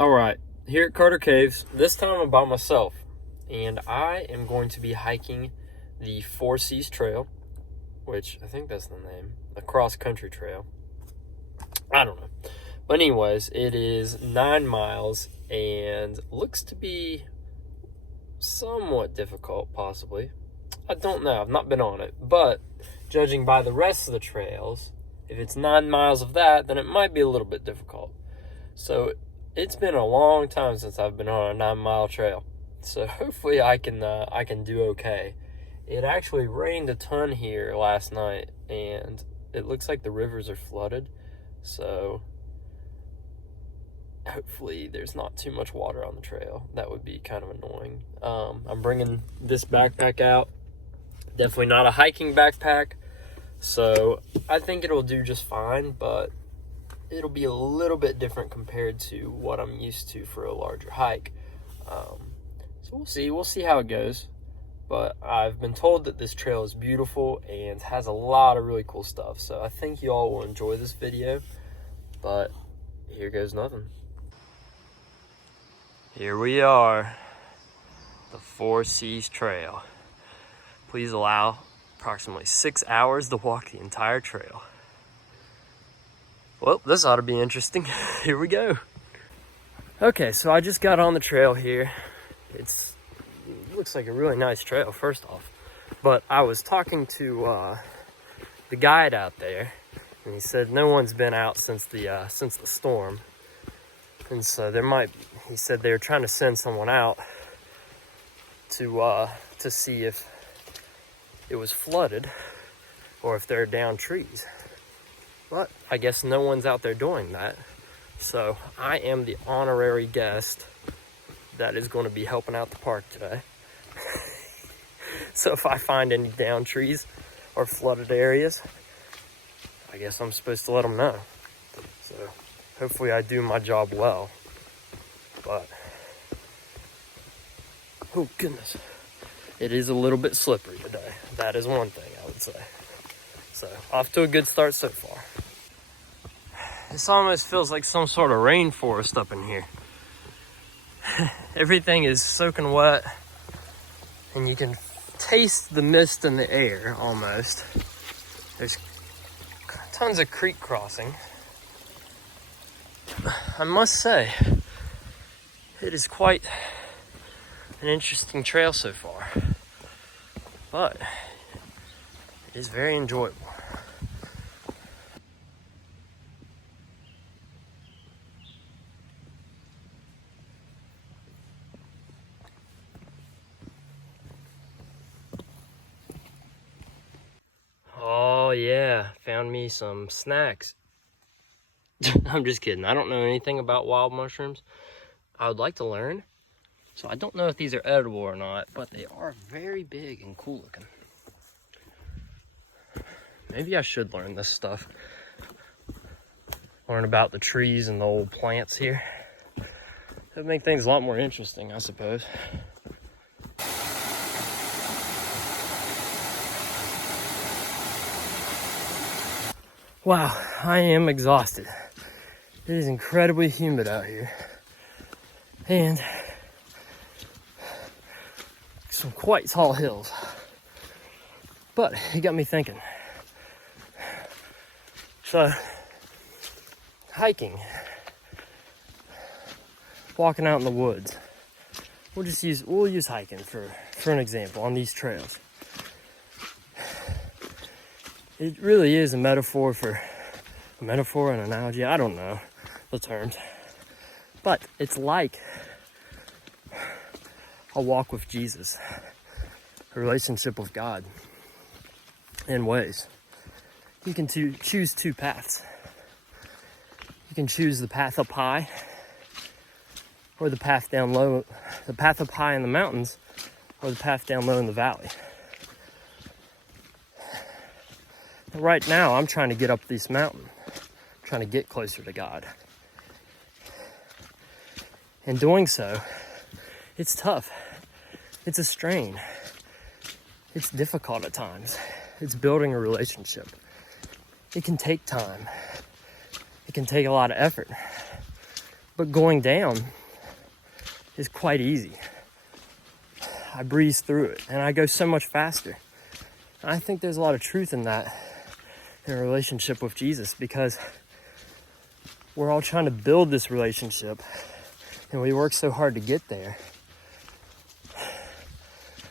Alright, here at Carter Caves, this time I'm by myself, and I am going to be hiking the Four Seas Trail, which I think that's the name, a cross-country trail. I don't know. But anyways, it is 9 miles and looks to be somewhat difficult, possibly. I don't know, I've not been on it, but judging by the rest of the trails, if it's 9 miles of that, then it might be a little bit difficult. So it's been a long time since I've been on a 9-mile trail, so hopefully I can do okay. It actually rained a ton here last night, and it looks like the rivers are flooded, so hopefully there's not too much water on the trail. That would be kind of annoying. I'm bringing this backpack out. Definitely not a hiking backpack, so I think it'll do just fine, but it'll be a little bit different compared to what I'm used to for a larger hike. So we'll see how it goes. But I've been told that this trail is beautiful and has a lot of really cool stuff. So I think you all will enjoy this video. But here goes nothing. Here we are, the Four Seas Trail. Please allow approximately 6 hours to walk the entire trail. Well, this ought to be interesting. Here we go. Okay, so I just got on the trail here. It looks like a really nice trail, first off. But I was talking to the guide out there, and he said no one's been out since the storm. And so he said they were trying to send someone out to see if it was flooded or if there are downed trees. But I guess no one's out there doing that. So I am the honorary guest that is going to be helping out the park today. So if I find any downed trees or flooded areas, I guess I'm supposed to let them know. So hopefully I do my job well. But, oh goodness, it is a little bit slippery today. That is one thing I would say. So, off to a good start so far. This almost feels like some sort of rainforest up in here. Everything is soaking wet, and you can taste the mist in the air almost. There's tons of creek crossing. I must say, it is quite an interesting trail so far, but it is very enjoyable. Oh yeah, found me some snacks. I'm just kidding. I don't know anything about wild mushrooms. I would like to learn. So I don't know if these are edible or not, but they are very big and cool looking. Maybe I should learn this stuff. Learn about the trees and the old plants here. That'd make things a lot more interesting, I suppose. Wow, I am exhausted. It is incredibly humid out here. And some quite tall hills. But it got me thinking. So, hiking, walking out in the woods. We'll use hiking for an example on these trails. It really is a metaphor and an analogy. I don't know the terms, but it's like a walk with Jesus, a relationship with God in ways. You can choose two paths. You can choose the path up high or the path down low, the path up high in the mountains or the path down low in the valley. Right now, I'm trying to get up this mountain, trying to get closer to God. And doing so, it's tough. It's a strain. It's difficult at times. It's building a relationship. It can take time. It can take a lot of effort. But going down is quite easy. I breeze through it and I go so much faster. And I think there's a lot of truth in that in a relationship with Jesus, because we're all trying to build this relationship and we work so hard to get there.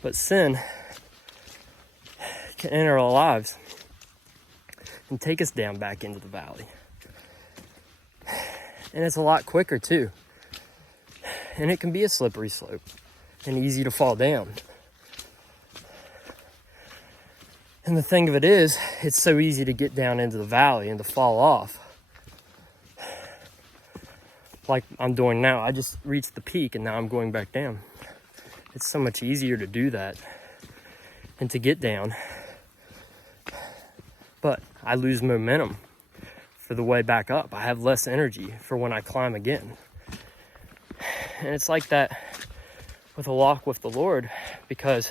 But sin can enter our lives and take us down back into the valley. And it's a lot quicker too. And it can be a slippery slope and easy to fall down. And the thing of it is, it's so easy to get down into the valley and to fall off. Like I'm doing now. I just reached the peak and now I'm going back down. It's so much easier to do that and to get down. But I lose momentum for the way back up. I have less energy for when I climb again. And it's like that with a walk with the Lord, because,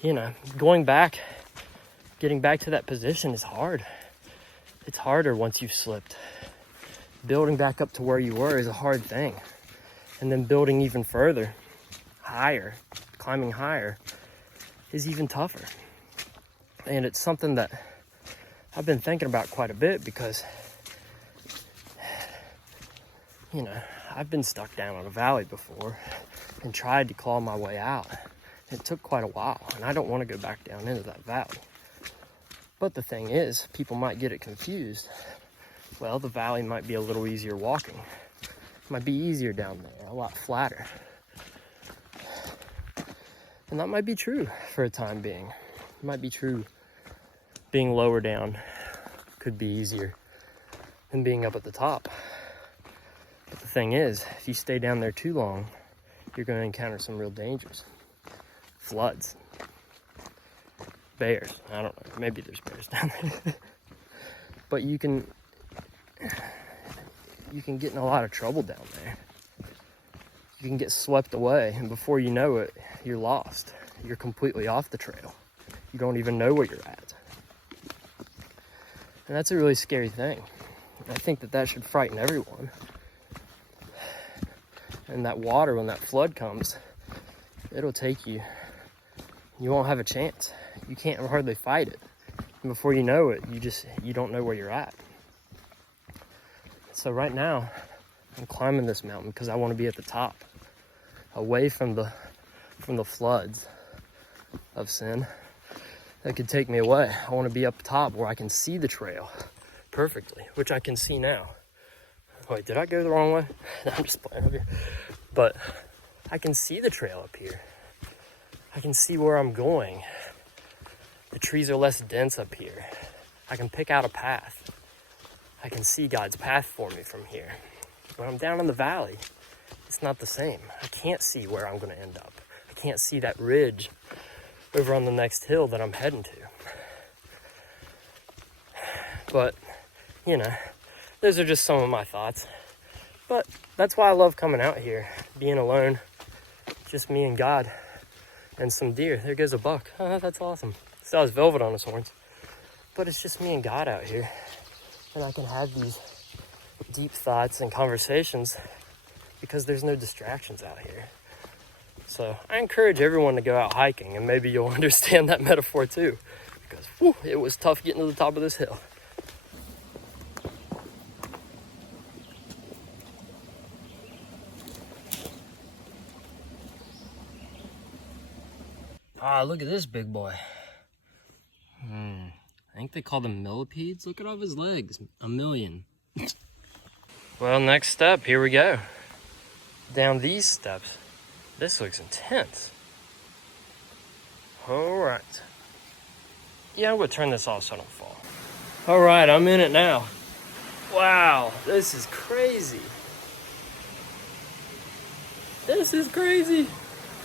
you know, getting back to that position is hard. It's harder once you've slipped. Building back up to where you were is a hard thing. And then building even further, higher, climbing higher, is even tougher. And it's something that I've been thinking about quite a bit, because, you know, I've been stuck down in a valley before and tried to claw my way out. It took quite a while, and I don't want to go back down into that valley. But the thing is, people might get it confused. Well, the valley might be a little easier walking. It might be easier down there, a lot flatter. And that might be true for a time being. It might be true being lower down could be easier than being up at the top. But the thing is, if you stay down there too long, you're going to encounter some real dangers. Floods. Bears. I don't know. Maybe there's bears down there. But you can get in a lot of trouble down there. You can get swept away, and before you know it, you're lost. You're completely off the trail. You don't even know where you're at. And that's a really scary thing. I think that should frighten everyone. And that water, when that flood comes, it'll take you. You won't have a chance. You can't hardly fight it. And before you know it, you don't know where you're at. So right now, I'm climbing this mountain because I want to be at the top, away from the floods of sin that could take me away. I want to be up top where I can see the trail perfectly, which I can see now. Wait, did I go the wrong way? No, I'm just playing up here. But I can see the trail up here. I can see where I'm going. The trees are less dense up here. I can pick out a path. I can see God's path for me from here. When I'm down in the valley, it's not the same. I can't see where I'm going to end up. I can't see that ridge over on the next hill that I'm heading to. But, you know, those are just some of my thoughts. But that's why I love coming out here, being alone, just me and God, and some deer. There goes a buck. Oh, that's awesome. Still has velvet on his horns. But it's just me and God out here. And I can have these deep thoughts and conversations because there's no distractions out here. So I encourage everyone to go out hiking, and maybe you'll understand that metaphor too. Because it was tough getting to the top of this hill. Ah, look at this big boy. I think they call them millipedes. Look at all his legs. 1,000,000. Well, next step, here we go. Down these steps. This looks intense. All right. Yeah, I'm gonna turn this off so I don't fall. All right, I'm in it now. Wow, this is crazy. This is crazy.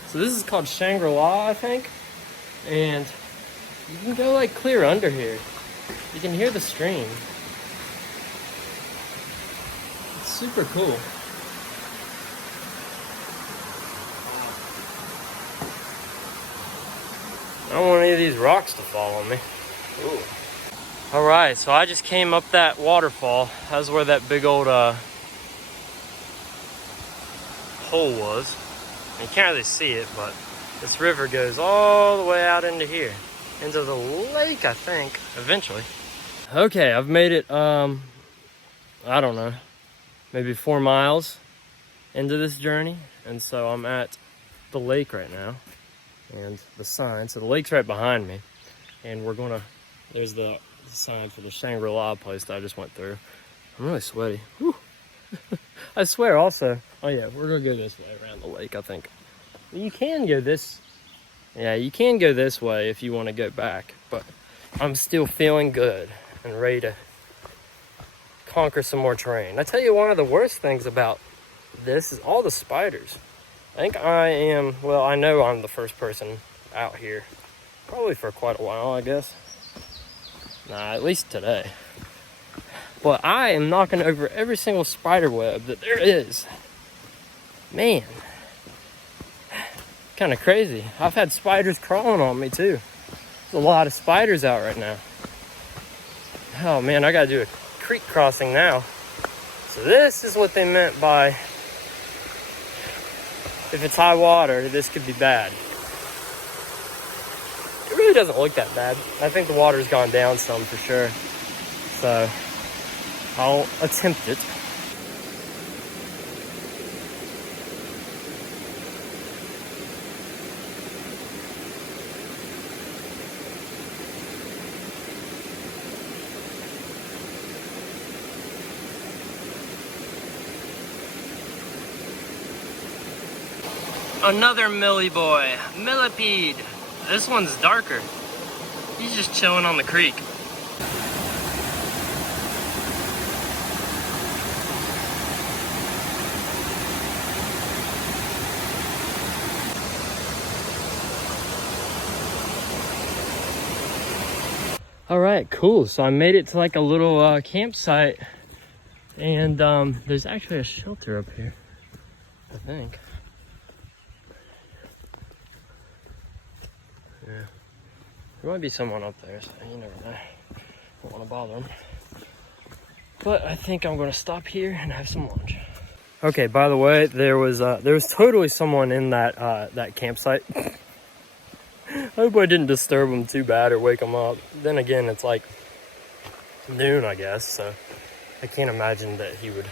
So this is called Shangri-la, I think. And you can go like clear under here. You can hear the stream. It's super cool. I don't want any of these rocks to fall on me. Ooh. All right, so I just came up that waterfall. That's where that big old hole was. You can't really see it, but this river goes all the way out into here, into the lake, I think, eventually. Okay, I've made it, I don't know, maybe 4 miles into this journey. And so I'm at the lake right now, and the sign, so the lake's right behind me. And we're gonna, there's the sign for the Shangri-la place that I just went through. I'm really sweaty. Whew. I swear also, oh yeah, we're gonna go this way around the lake, I think. You can go this, yeah, you can go this way if you want to go back, but I'm still feeling good and ready to conquer some more terrain. I tell you, one of the worst things about this is all the spiders. I think I am, well, I know I'm the first person out here, probably for quite a while, I guess. Nah, at least today. But I am knocking over every single spider web that there is. Man. Kind of crazy. I've had spiders crawling on me too. There's a lot of spiders out right now. Oh man, I gotta do a creek crossing now. So this is what they meant by, if it's high water, this could be bad. It really doesn't look that bad. I think the water's gone down some for sure. So I'll attempt it. Another millie boy, millipede. This one's darker. He's just chilling on the creek. All right, cool. So I made it to like a little campsite, and there's actually a shelter up here, I think. Yeah, there might be someone up there, so you never know. Don't want to bother them. But I think I'm gonna stop here and have some lunch. Okay, by the way, there was totally someone in that campsite. I hope I didn't disturb them too bad or wake them up. Then again, it's like noon, I guess, so I can't imagine that he would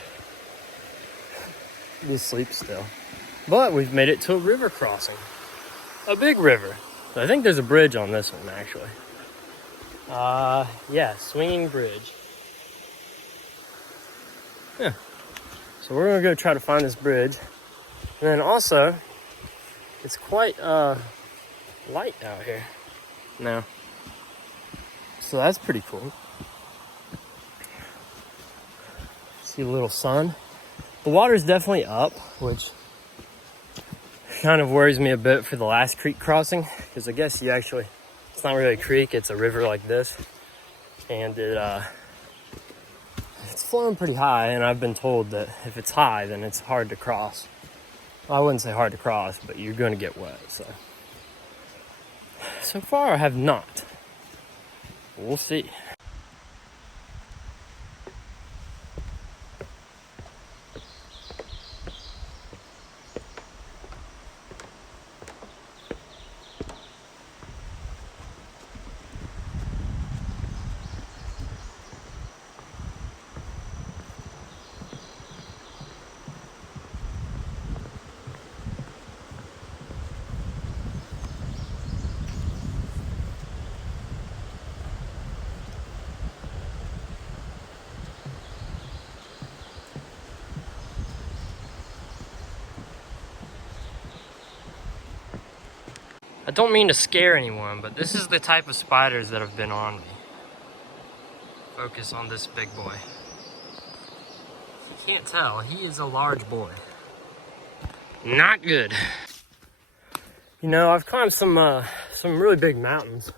be asleep still. But we've made it to a river crossing. A big river. I think there's a bridge on this one, actually. Yeah, swinging bridge. Yeah. So we're gonna go try to find this bridge. And then also, it's quite light out here now. So that's pretty cool. See a little sun. The water's definitely up, which kind of worries me a bit for the last creek crossing, because I guess it's not really a creek, it's a river like this, and it's flowing pretty high, and I've been told that if it's high, then it's hard to cross. Well, I wouldn't say hard to cross, but you're going to get wet, so far I have not. We'll see. I don't mean to scare anyone, but this is the type of spiders that have been on me. Focus on this big boy. You can't tell, he is a large boy. Not good. You know, I've climbed some really big mountains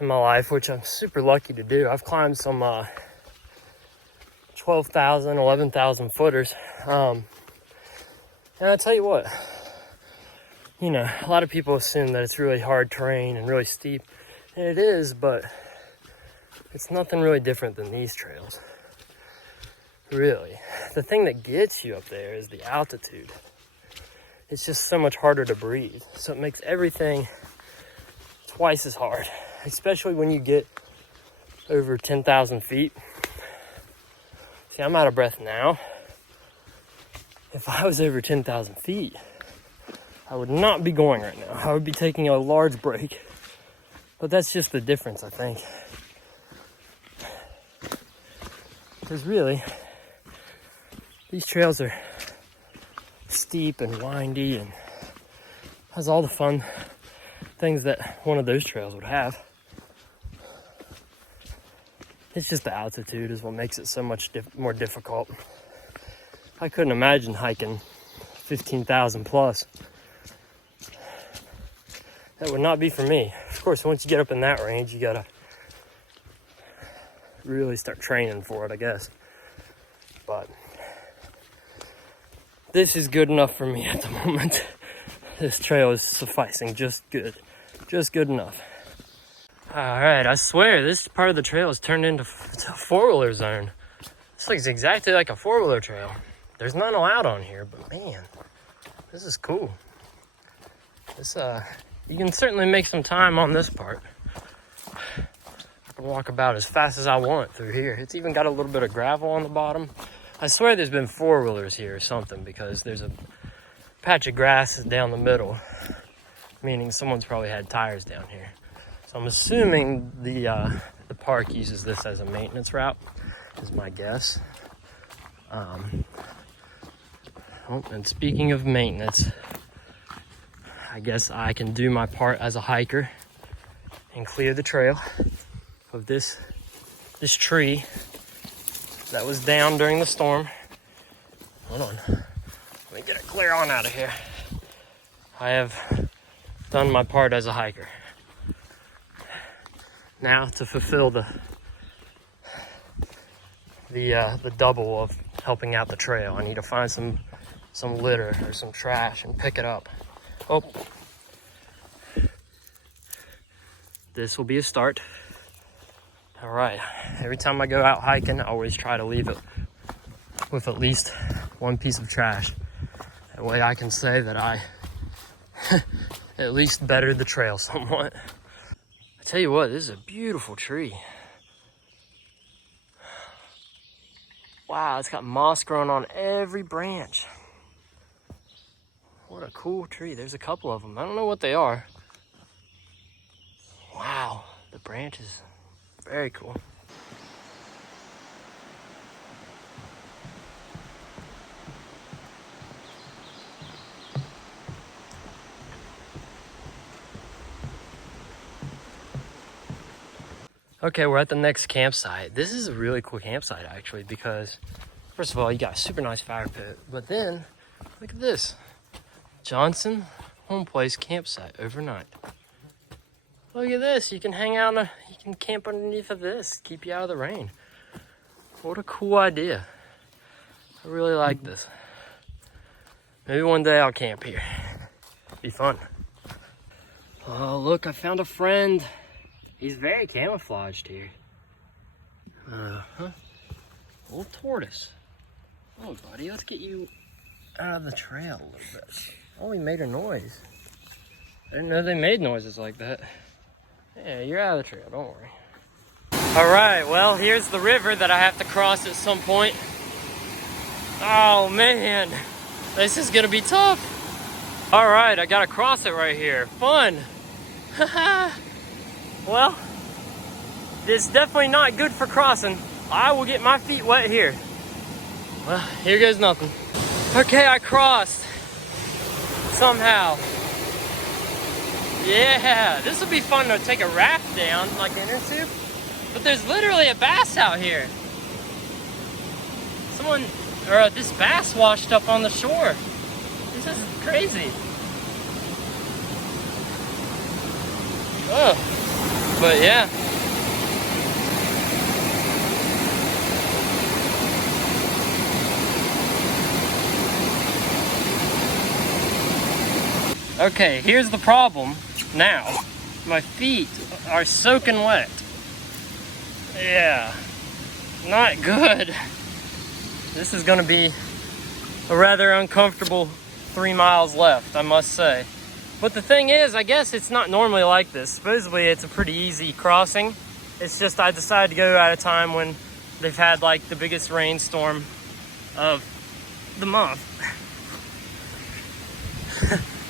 in my life, which I'm super lucky to do. I've climbed some 12,000, 11,000 footers. And I tell you what, you know, a lot of people assume that it's really hard terrain and really steep. And it is, but It's nothing really different than these trails. Really. The thing that gets you up there is the altitude. It's just so much harder to breathe. So it makes everything twice as hard, especially when you get over 10,000 feet. See, I'm out of breath now. If I was over 10,000 feet, I would not be going right now. I would be taking a large break. But that's just the difference, I think. Because really, these trails are steep and windy and has all the fun things that one of those trails would have. It's just the altitude is what makes it so much more difficult. I couldn't imagine hiking 15,000 plus. That would not be for me. Of course, once you get up in that range, you gotta really start training for it, I guess. But this is good enough for me at the moment. This trail is sufficing, just good enough. All right, I swear this part of the trail has turned into a four-wheeler zone. This looks exactly like a four-wheeler trail. There's none allowed on here, but man, this is cool. This you can certainly make some time on this part. I can walk about as fast as I want through here. It's even got a little bit of gravel on the bottom. I swear there's been four-wheelers here or something, because there's a patch of grass down the middle, meaning someone's probably had tires down here. So I'm assuming the park uses this as a maintenance route, is my guess. Oh, and speaking of maintenance, I guess I can do my part as a hiker and clear the trail of this tree that was down during the storm. Hold on, let me get it clear on out of here. I have done my part as a hiker. Now to fulfill the double of helping out the trail, I need to find some litter or some trash and pick it up. Oh, this will be a start. All right, every time I go out hiking, I always try to leave it with at least one piece of trash. That way I can say that I at least bettered the trail somewhat. I tell you what, this is a beautiful tree. Wow, it's got moss growing on every branch. What a cool tree. There's a couple of them. I don't know what they are. Wow, the branches, very cool. Okay, we're at the next campsite. This is a really cool campsite, actually, because first of all, you got a super nice fire pit, but then look at this. Johnson Home Place campsite overnight. Look at this. You can hang out, you can camp underneath of this, keep you out of the rain. What a cool idea. I really like this. Maybe one day I'll camp here. Be fun. Oh, look, I found a friend. He's very camouflaged here. Old tortoise. Oh, buddy, let's get you out of the trail a little bit. Oh, he made a noise. I didn't know they made noises like that. Yeah, you're out of the trail, don't worry. All right, well, here's the river that I have to cross at some point. Oh, man, this is gonna be tough. All right, I gotta cross it right here. Fun. Well, it's definitely not good for crossing. I will get my feet wet here. Well, here goes nothing. Okay, I crossed. Somehow. Yeah, this will be fun to take a raft down, like an inner tube. But there's literally a bass out here. This bass washed up on the shore. This is crazy. Oh. But yeah. Okay, here's the problem now. My feet are soaking wet. Yeah, not good. This is gonna be a rather uncomfortable 3 miles left, I must say. But the thing is, I guess it's not normally like this. Supposedly it's a pretty easy crossing. It's just I decided to go at a time when they've had like the biggest rainstorm of the month.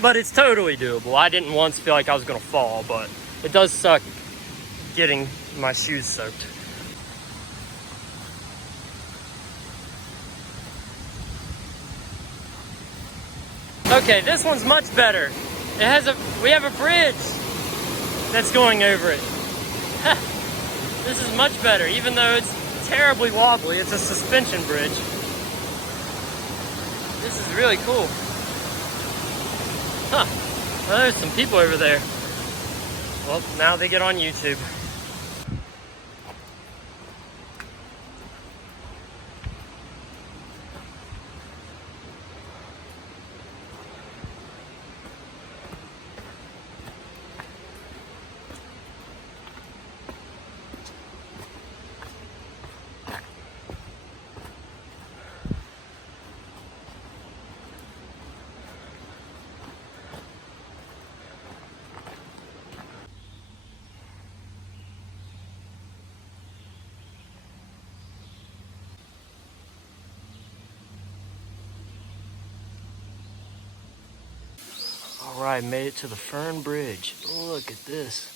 But it's totally doable. I didn't once feel like I was gonna fall, but it does suck getting my shoes soaked. Okay, this one's much better. We have a bridge that's going over it. This is much better, even though it's terribly wobbly. It's a suspension bridge. This is really cool. Huh. Well, there's some people over there. Well, now they get on YouTube. All right, made it to the Fern Bridge. Look at this.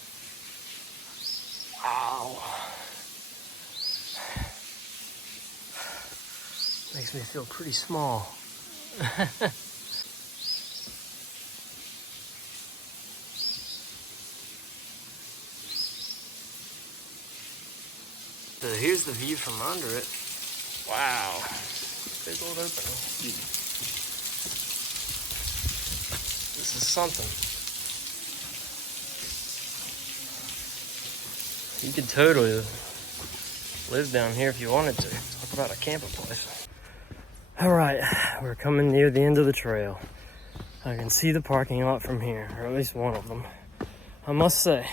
Wow. Makes me feel pretty small. So here's the view from under it. Wow. Big old opening. This is something. You could totally live down here if you wanted to. Talk about a camping place. All right, we're coming near the end of the trail. I can see the parking lot from here, or at least one of them. I must say,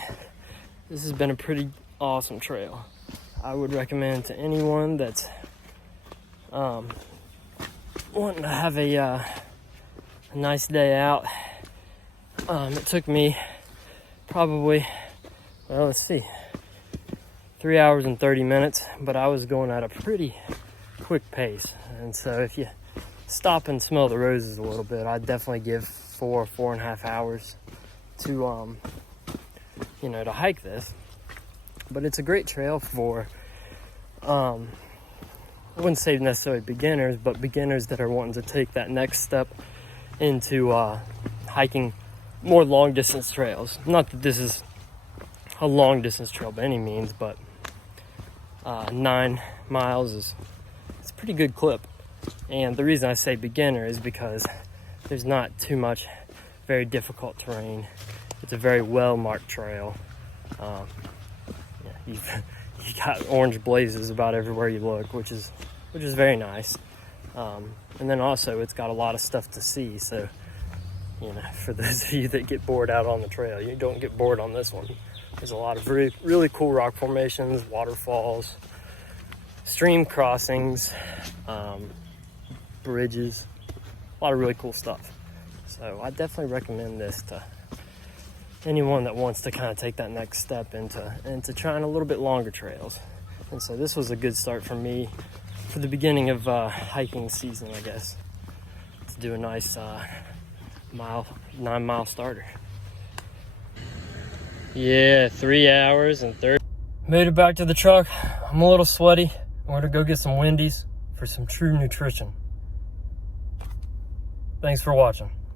this has been a pretty awesome trail. I would recommend to anyone that's wanting to have a nice day out. It took me probably, well, let's see, 3 hours and 30 minutes, but I was going at a pretty quick pace. And so if you stop and smell the roses a little bit, I'd definitely give 4.5 hours to, to hike this. But it's a great trail for, I wouldn't say necessarily beginners, but beginners that are wanting to take that next step into hiking more long distance trails. Not that this is a long distance trail by any means, but 9 miles is it's a pretty good clip. And the reason I say beginner is because there's not too much very difficult terrain. It's a very well marked trail. You got orange blazes about everywhere you look, which is very nice. And then also it's got a lot of stuff to see. So, for those of you that get bored out on the trail, you don't get bored on this one. There's a lot of really, really cool rock formations, waterfalls, stream crossings, bridges, a lot of really cool stuff. So I definitely recommend this to anyone that wants to kind of take that next step into trying a little bit longer trails. And so this was a good start for me for the beginning of hiking season, I guess, to do a nice 9 mile starter. Yeah, 3 hours and 30. Made it back to the truck. I'm a little sweaty. I'm gonna go get some Wendy's for some true nutrition. Thanks for watching.